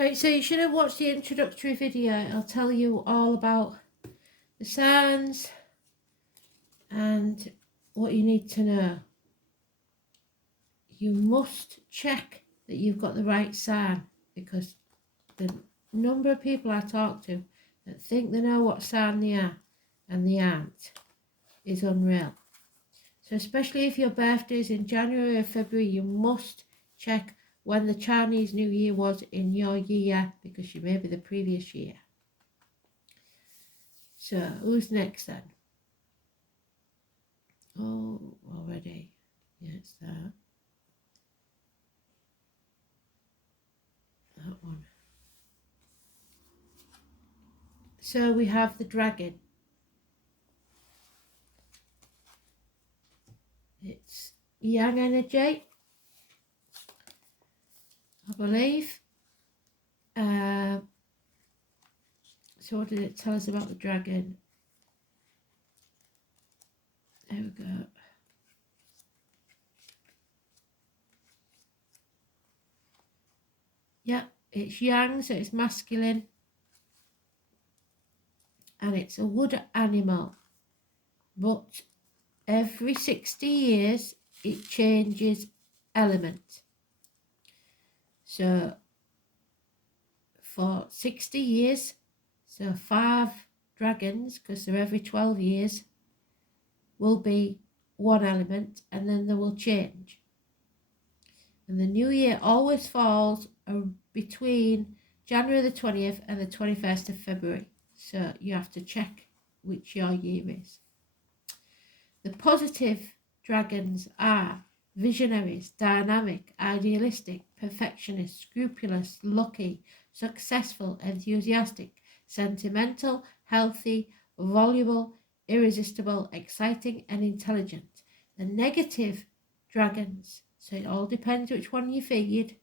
Right, so you should have watched the introductory video. I'll tell you all about the signs and what you need to know. You must check that you've got the right sign, because the number of people I talk to that think they know what sign they are and they aren't is unreal. So especially if your birthday is in January or February, you must check when the Chinese New Year was in your year, because you may be the previous year. So who's next then? Oh, already. Yeah, it's that. That one. So we have the dragon. It's yang energy, I believe. So what did it tell us about the dragon? There we go. Yeah, it's yang, so it's masculine. And it's a wood animal. But every 60 years, it changes element. So for 60 years, so 5 dragons, because they're every 12 years, will be one element, and then they will change. And the new year always falls between January the 20th and the 21st of February. So you have to check which your year is. The positive dragons are visionaries, dynamic, idealistic, perfectionist, scrupulous, lucky, successful, enthusiastic, sentimental, healthy, voluble, irresistible, exciting, and intelligent. The negative dragons, so it all depends which one you feed,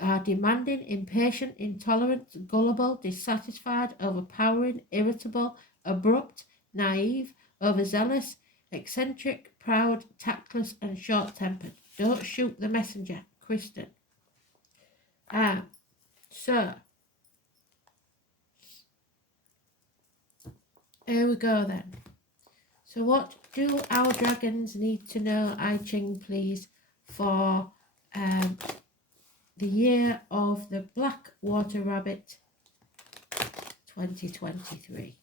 are demanding, impatient, intolerant, gullible, dissatisfied, overpowering, irritable, abrupt, naive, overzealous, eccentric, proud, tactless, and short-tempered. Don't shoot the messenger, Kristen. So here we go then. So what do our dragons need to know, I Ching, please, for the year of the Black Water Rabbit 2023?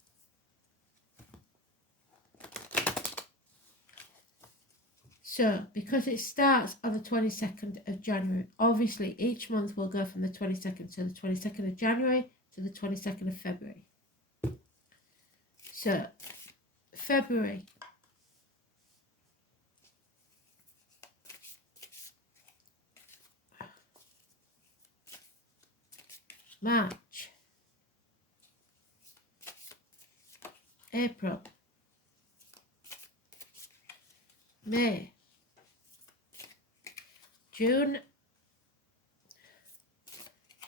So, because it starts on the 22nd of January, obviously each month will go from the 22nd to the 22nd of January to the 22nd of February. So, February. March. April. May. June,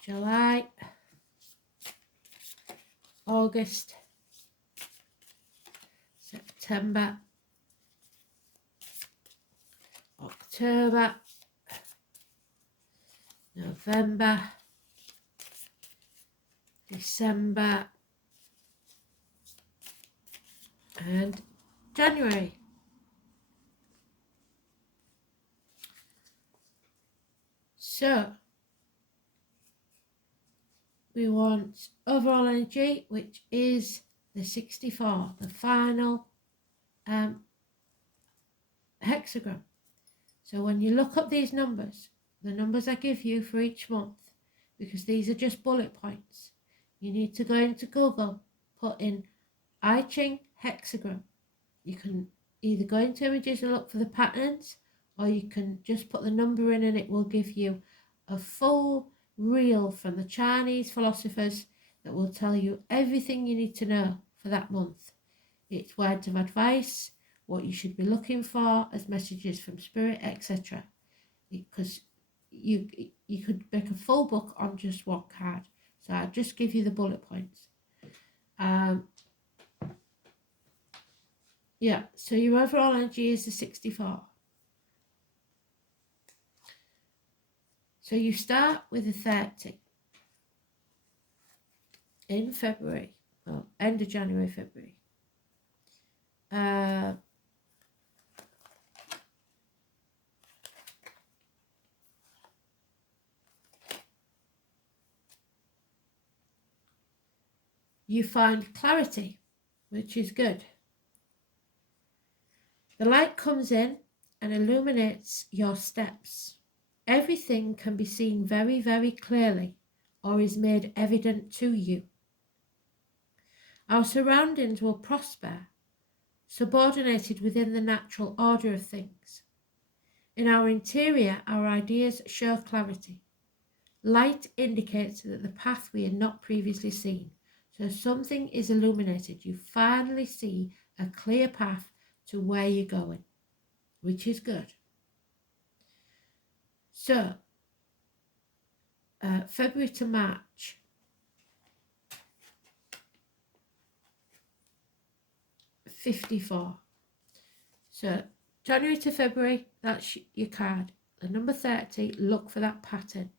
July, August, September, October, November, December, and January. So we want overall energy, which is the 64, the final hexagram. So when you look up these numbers, the numbers I give you for each month, because these are just bullet points, you need to go into Google, put in I Ching hexagram. You can either go into images and look for the patterns, or you can just put the number in and it will give you a full reel from the Chinese philosophers that will tell you everything you need to know for that month. It's words of advice, what you should be looking for as messages from spirit, etc. Because you could make a full book on just one card. So I'll just give you the bullet points. Yeah, so your overall energy is the 64. So you start with a 30. in February, well, end of January, February. You find clarity, which is good. The light comes in and illuminates your steps. Everything can be seen very, very clearly or is made evident to you. Our surroundings will prosper, subordinated within the natural order of things. In our interior, our ideas show clarity. Light indicates that the path we had not previously seen. So something is illuminated. You finally see a clear path to where you're going, which is good. So, February to March. $54. So, January to February, that's your card. The number 30, look for that pattern.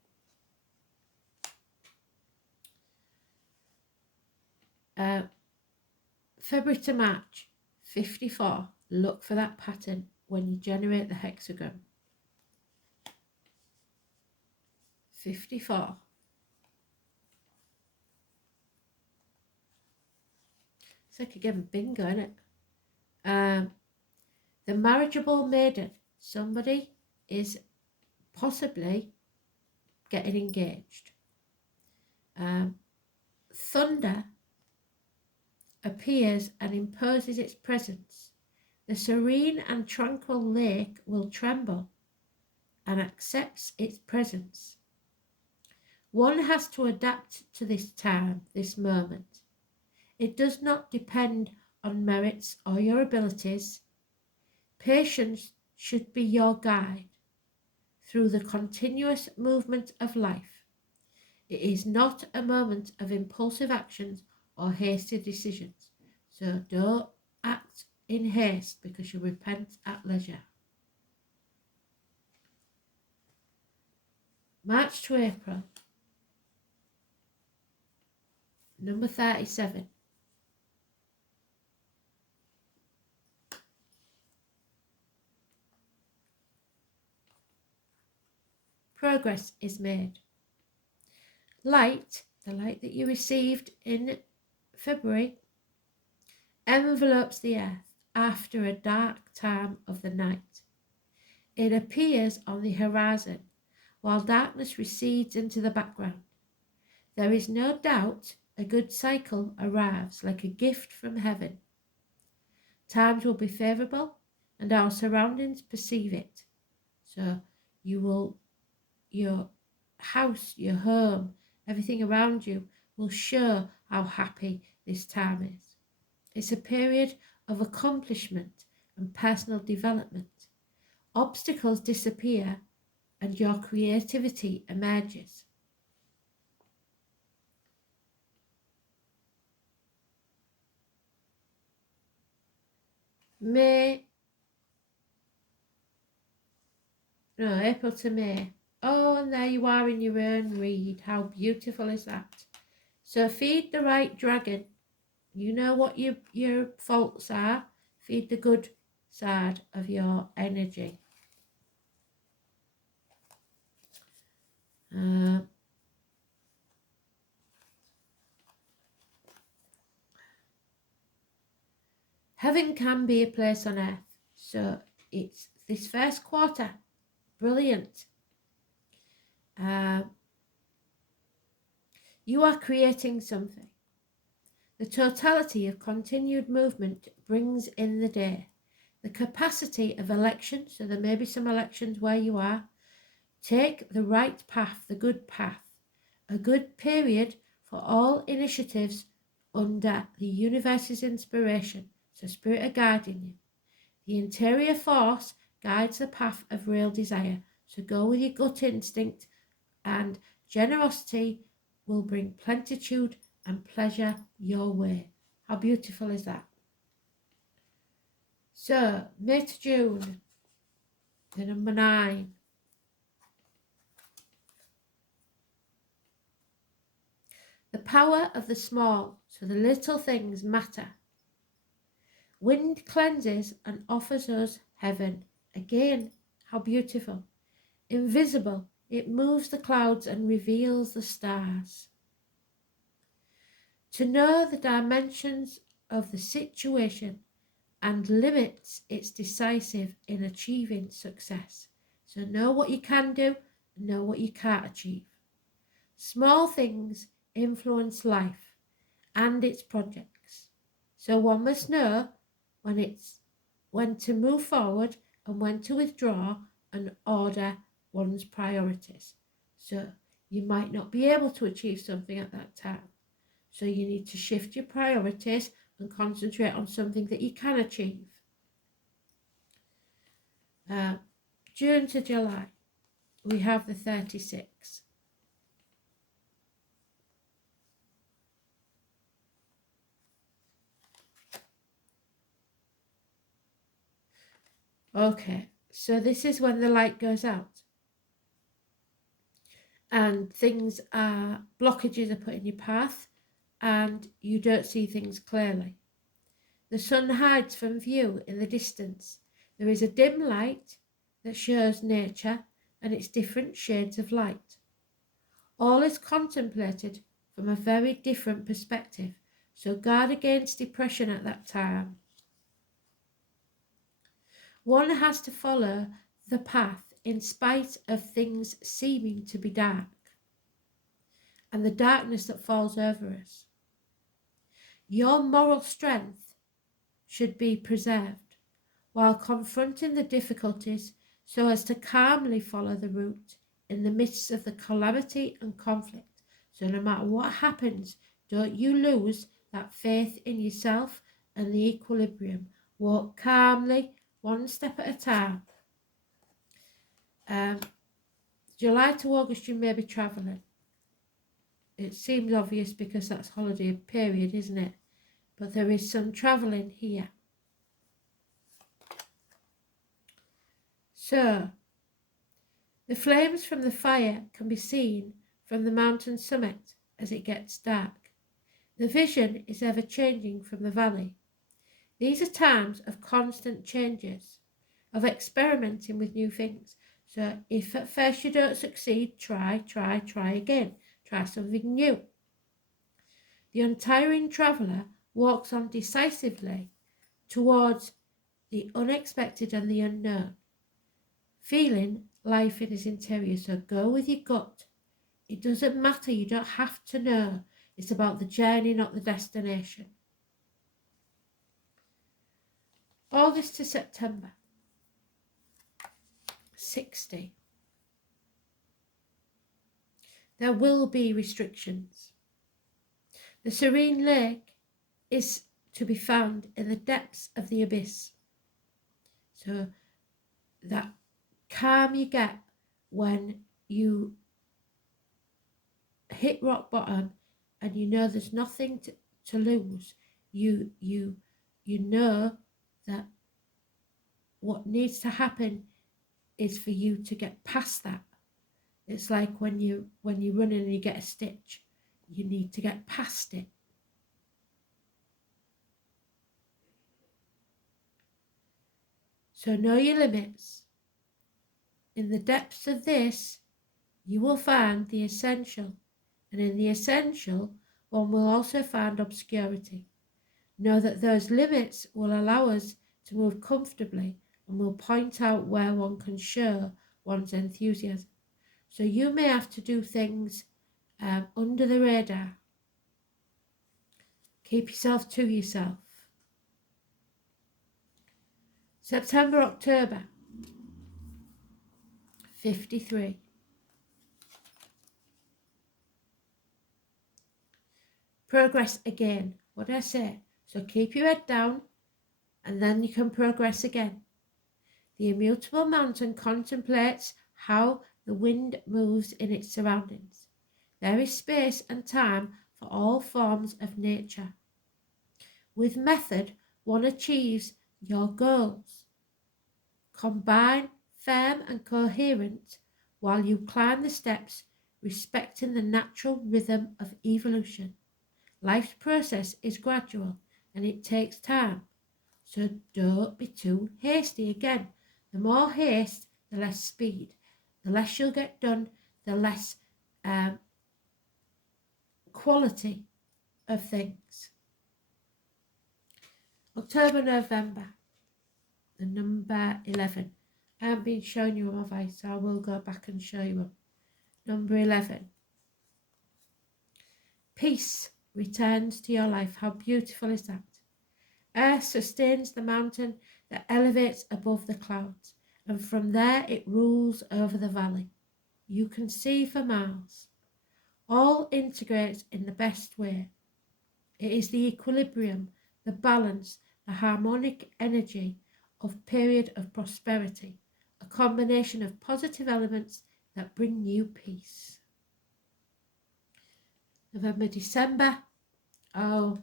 February to March, 54. Look for that pattern when you generate the hexagram. 54. It's like a game bingo, isn't it? The marriageable maiden. Somebody is possibly getting engaged. Thunder appears and imposes its presence. The serene and tranquil lake will tremble and accepts its presence. One has to adapt to this time, this moment. It does not depend on merits or your abilities. Patience should be your guide through the continuous movement of life. It is not a moment of impulsive actions or hasty decisions. So don't act in haste because you repent at leisure. March to April. Number 37. Progress is made. Light, the light that you received in February, envelopes the earth after a dark time of the night. It appears on the horizon while darkness recedes into the background. There is no doubt a good cycle arrives like a gift from heaven. Times will be favourable and our surroundings perceive it. So your house, your home, everything around you will show how happy this time is. It's a period of accomplishment and personal development. Obstacles disappear and your creativity emerges. April to May. Oh, and there you are in your own read. How beautiful is that? So feed the right dragon. You know what your faults are. Feed the good side of your energy. Heaven can be a place on earth. So it's this first quarter. Brilliant. You are creating something. The totality of continued movement brings in the day. The capacity of election, so there may be some elections where you are. Take the right path, the good path. A good period for all initiatives under the universe's inspiration. So spirit are guiding you. The interior force guides the path of real desire. So go with your gut instinct, and generosity will bring plenitude and pleasure your way. How beautiful is that? So, May to June, the number 9. The power of the small, so the little things matter. Wind cleanses and offers us heaven. Again, how beautiful. Invisible, it moves the clouds and reveals the stars. To know the dimensions of the situation and limits it's decisive in achieving success. So know what you can do, know what you can't achieve. Small things influence life and its projects. So one must know when to move forward and when to withdraw and order one's priorities. So you might not be able to achieve something at that time. So you need to shift your priorities and concentrate on something that you can achieve. June to July, we have the 36. Okay, so this is when the light goes out and blockages are put in your path and you don't see things clearly. The sun hides from view in the distance. There is a dim light that shows nature and its different shades of light. All is contemplated from a very different perspective, so guard against depression at that time. One has to follow the path in spite of things seeming to be dark and the darkness that falls over us. Your moral strength should be preserved while confronting the difficulties so as to calmly follow the route in the midst of the calamity and conflict. So no matter what happens, don't you lose that faith in yourself and the equilibrium. Walk calmly, one step at a time. July to August you may be travelling. It seems obvious because that's holiday period, isn't it? But there is some travelling here. So, the flames from the fire can be seen from the mountain summit as it gets dark. The vision is ever changing from the valley. These are times of constant changes, of experimenting with new things. So if at first you don't succeed, try again. Try something new. The untiring traveller walks on decisively towards the unexpected and the unknown, feeling life in his interior. So go with your gut. It doesn't matter, you don't have to know. It's about the journey, not the destination. August to September, 60. There will be restrictions. The serene lake is to be found in the depths of the abyss. So that calm you get when you hit rock bottom and you know there's nothing to lose. You know that what needs to happen is for you to get past that. It's like when you're running and you get a stitch. You need to get past it. So know your limits. In the depths of this, you will find the essential. And in the essential, one will also find obscurity. Know that those limits will allow us to move comfortably and will point out where one can show one's enthusiasm. So you may have to do things under the radar. Keep yourself to yourself. September, October, 53. Progress again. What did I say? So keep your head down and then you can progress again. The immutable mountain contemplates how the wind moves in its surroundings. There is space and time for all forms of nature. With method, one achieves your goals. Combine firm and coherent while you climb the steps, respecting the natural rhythm of evolution. Life's process is gradual and it takes time. So don't be too hasty again. The more haste, the less speed. The less you'll get done, the less quality of things. October, November, the number 11. I haven't been showing you them, have I? So I will go back and show you them. Number 11. Peace returns to your life. How beautiful is that? Earth sustains the mountain that elevates above the clouds, and from there it rules over the valley. You can see for miles. All integrates in the best way. It is the equilibrium, the balance, the harmonic energy of period of prosperity, a combination of positive elements that bring you peace. November, December. Oh,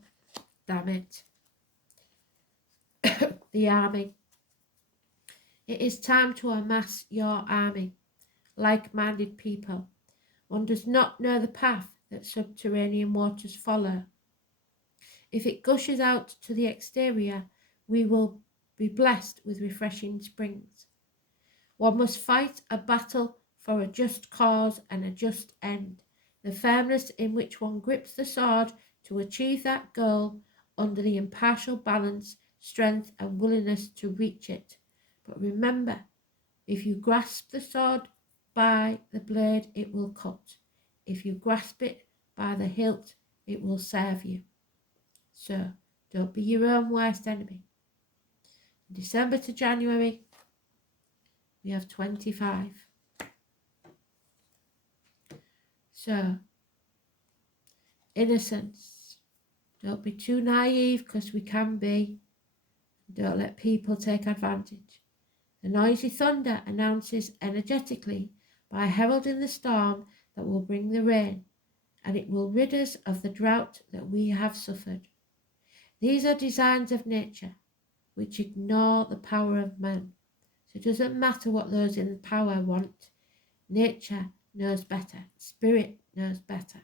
damn it. The army. It is time to amass your army, like-minded people. One does not know the path that subterranean waters follow. If it gushes out to the exterior, we will be blessed with refreshing springs. One must fight a battle for a just cause and a just end. The firmness in which one grips the sword to achieve that goal under the impartial balance, strength and willingness to reach it. But remember, if you grasp the sword by the blade, it will cut. If you grasp it by the hilt, it will serve you. So, don't be your own worst enemy. December to January, we have 25. So, innocence. Don't be too naive, because we can be. Don't let people take advantage. The noisy thunder announces energetically by heralding the storm that will bring the rain, and it will rid us of the drought that we have suffered. These are designs of nature, which ignore the power of man. So it doesn't matter what those in power want. Nature knows better. Spirit knows better.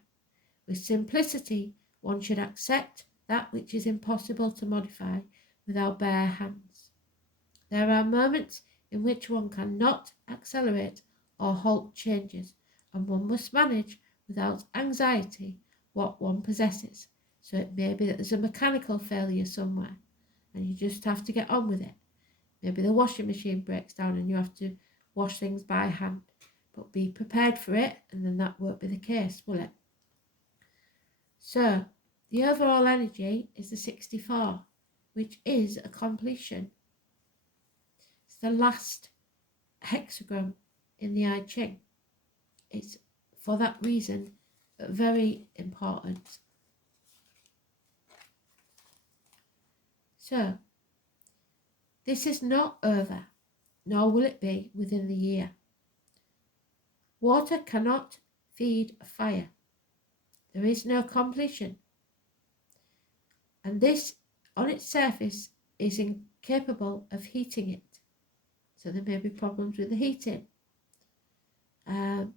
With simplicity, one should accept that which is impossible to modify with our bare hands. There are moments in which one cannot accelerate or halt changes, and one must manage without anxiety what one possesses. So it may be that there's a mechanical failure somewhere, and you just have to get on with it. Maybe the washing machine breaks down and you have to wash things by hand. But be prepared for it, and then that won't be the case, will it? So, the overall energy is the 64, which is a completion. It's the last hexagram in the I Ching. It's, for that reason, very important. So, this is not over, nor will it be within the year. Water cannot feed a fire. There is no completion. And this, on its surface, is incapable of heating it. So there may be problems with the heating. There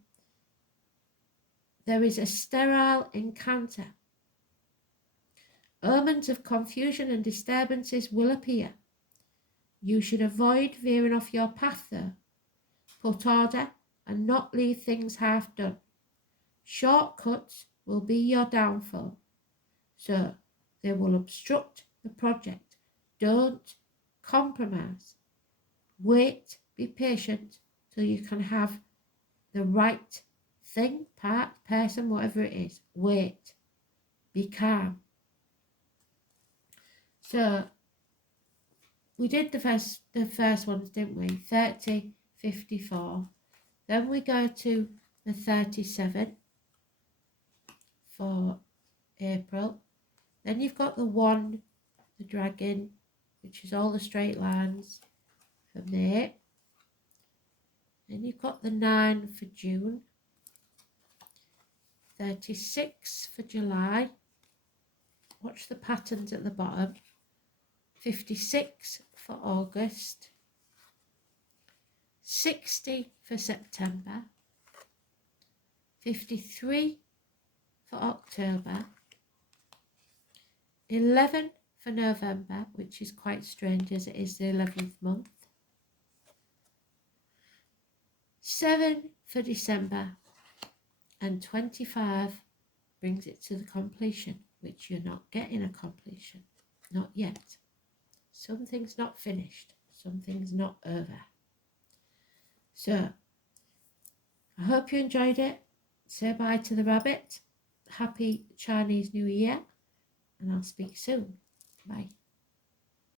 is a sterile encounter. Omens of confusion and disturbances will appear. You should avoid veering off your path though. Put order and not leave things half done. Shortcuts will be your downfall. So they will obstruct the project. Don't compromise. Wait, be patient till you can have the right thing, part, person, whatever it is. Wait. Be calm. So we did the first ones, didn't we? 30, 54. Then we go to the 37 for April. Then you've got the 1, the dragon, which is all the straight lines for May. Then you've got the 9 for June. 36 for July. Watch the patterns at the bottom. 56 for August. 60 for September. 53 for October, 11 for November, which is quite strange as it is the 11th month, 7 for December, and 25 brings it to the completion, which you're not getting a completion, not yet. Something's not finished, something's not over. So, I hope you enjoyed it. Say bye to the rabbit. Happy Chinese New Year, and I'll speak soon. Bye.